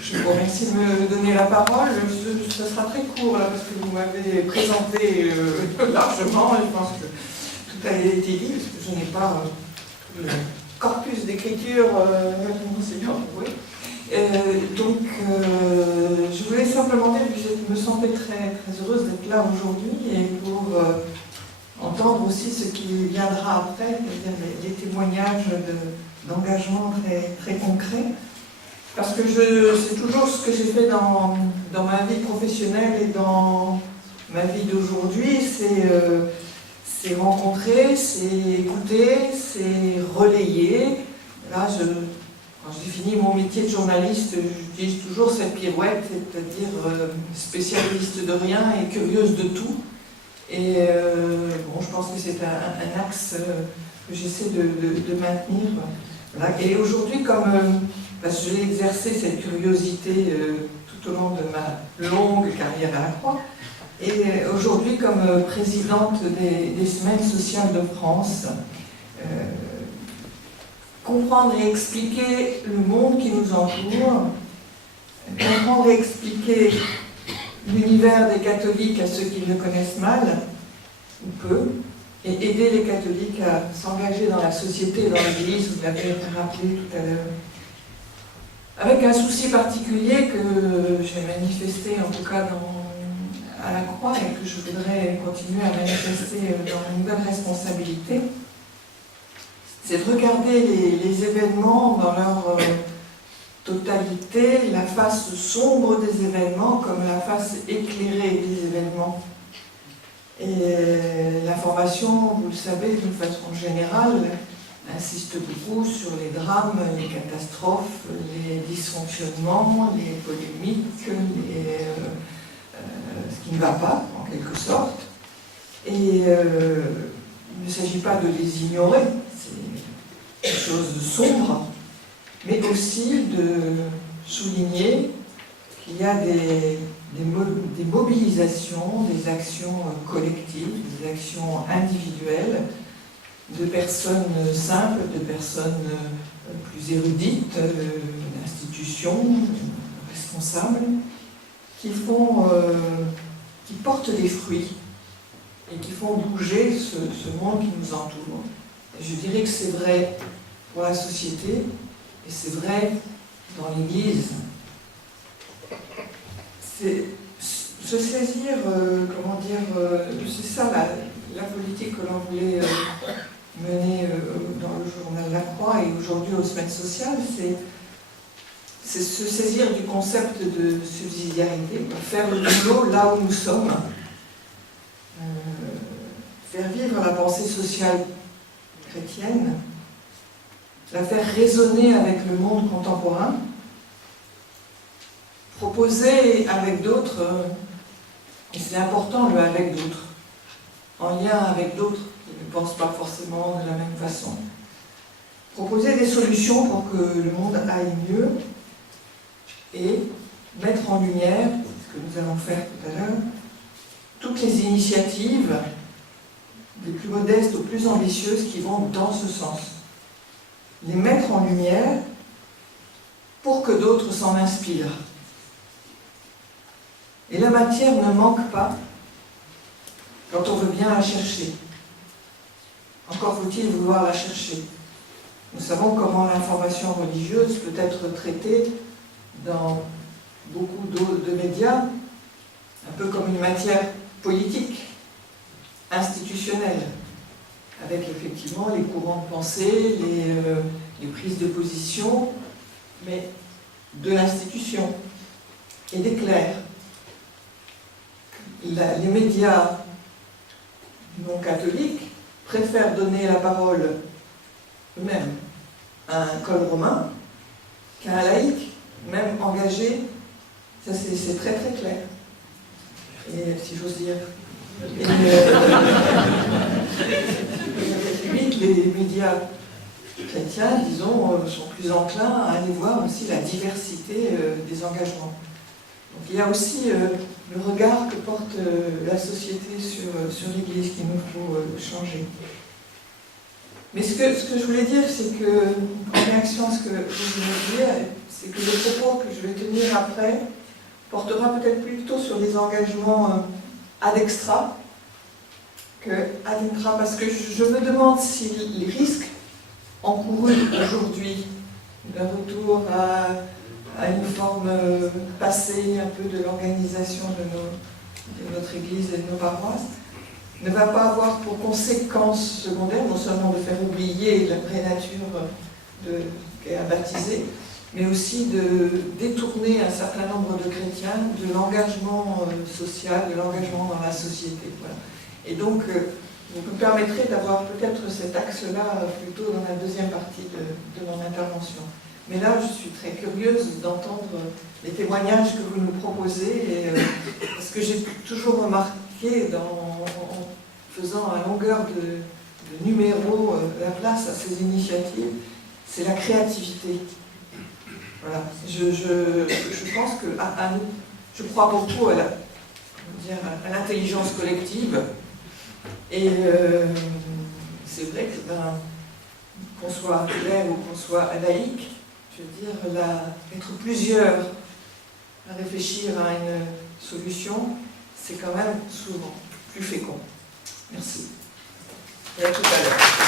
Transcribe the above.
je vous remercie de me donner la parole. Ce sera très court là, parce que vous m'avez présenté largement. Je pense que tout a été dit, parce que je n'ai pas le corpus d'écriture enseignant. Oui. Donc, je voulais simplement dire que je me sentais très, très heureuse d'être là aujourd'hui et pour entendre aussi ce qui viendra après, c'est-à-dire les témoignages d'engagement très, très concrets. Parce que c'est toujours ce que j'ai fait dans ma vie professionnelle et dans ma vie d'aujourd'hui, c'est rencontrer, c'est écouter, c'est relayer. Là, quand je définis mon métier de journaliste, j'utilise toujours cette pirouette, c'est-à-dire spécialiste de rien et curieuse de tout. Et bon, je pense que c'est un axe que j'essaie de maintenir. Voilà. Et aujourd'hui, parce que j'ai exercé cette curiosité tout au long de ma longue carrière à la Croix, et aujourd'hui, comme présidente des Semaines sociales de France, comprendre et expliquer le monde qui nous entoure, comprendre et expliquer l'univers des catholiques à ceux qui le connaissent mal, ou peu, et aider les catholiques à s'engager dans la société et dans l'Église, vous l'avez rappelé tout à l'heure. Avec un souci particulier que j'ai manifesté, en tout cas à la Croix, et que je voudrais continuer à manifester dans une nouvelle responsabilité, c'est de regarder les événements dans leur totalité, la face sombre des événements comme la face éclairée des événements. Et l'information, vous le savez, d'une façon générale, insiste beaucoup sur les drames, les catastrophes, les dysfonctionnements, les polémiques, ce qui ne va pas, en quelque sorte. Et il ne s'agit pas de les ignorer, c'est quelque chose de sombre, mais aussi de souligner qu'il y a des mobilisations, des actions collectives, des actions individuelles, de personnes simples, de personnes plus érudites, d'institutions responsables, qui portent des fruits et qui font bouger ce monde qui nous entoure. Et je dirais que c'est vrai pour la société et c'est vrai dans l'Église. C'est se saisir, c'est ça la politique que l'on voulait mener dans le journal La Croix et aujourd'hui aux Semaines sociales, c'est se saisir du concept de subsidiarité, faire le boulot là où nous sommes, faire vivre la pensée sociale chrétienne, la faire résonner avec le monde contemporain, proposer avec d'autres, et c'est important le avec d'autres, en lien avec d'autres qui ne pensent pas forcément de la même façon. Proposer des solutions pour que le monde aille mieux et mettre en lumière, ce que nous allons faire tout à l'heure, toutes les initiatives, des plus modestes aux plus ambitieuses, qui vont dans ce sens. Les mettre en lumière pour que d'autres s'en inspirent. Et la matière ne manque pas quand on veut bien la chercher. Encore faut-il vouloir la chercher. Nous savons comment l'information religieuse peut être traitée dans beaucoup de médias, un peu comme une matière politique, institutionnelle, avec effectivement les courants de pensée, les prises de position, mais de l'institution et des clercs. Les médias non catholiques préfèrent donner la parole eux-mêmes à un col romain qu'à un laïc, même engagé. Ça, c'est très très clair. Et si j'ose dire. Limite, les médias chrétiens, disons, sont plus enclins à aller voir aussi la diversité des engagements. Donc il y a aussi le regard que porte la société sur l'Église qu'il nous faut changer. Mais ce que je voulais dire, c'est que, en réaction à ce que je voulais dire, c'est que le propos que je vais tenir après portera peut-être plutôt sur des engagements ad extra que ad intra, parce que je me demande si les risques encourus aujourd'hui, le retour à une forme passée un peu de l'organisation de notre Église et de nos paroisses, ne va pas avoir pour conséquence secondaire, non seulement de faire oublier la vraie nature qu'est à baptiser, mais aussi de détourner un certain nombre de chrétiens de l'engagement social, de l'engagement dans la société. Voilà. Et donc, vous me permettrez d'avoir peut-être cet axe-là plutôt dans la deuxième partie de mon intervention. Mais là, je suis très curieuse d'entendre les témoignages que vous nous proposez, parce que j'ai toujours remarqué, en faisant à longueur de numéros la place à ces initiatives, c'est la créativité. Voilà. Je pense que je crois beaucoup à l'intelligence collective. Et c'est vrai que qu'on soit laïc ou qu'on soit laïque, je veux dire, être plusieurs à réfléchir à une solution, c'est quand même souvent plus fécond. Merci. Et à tout à l'heure.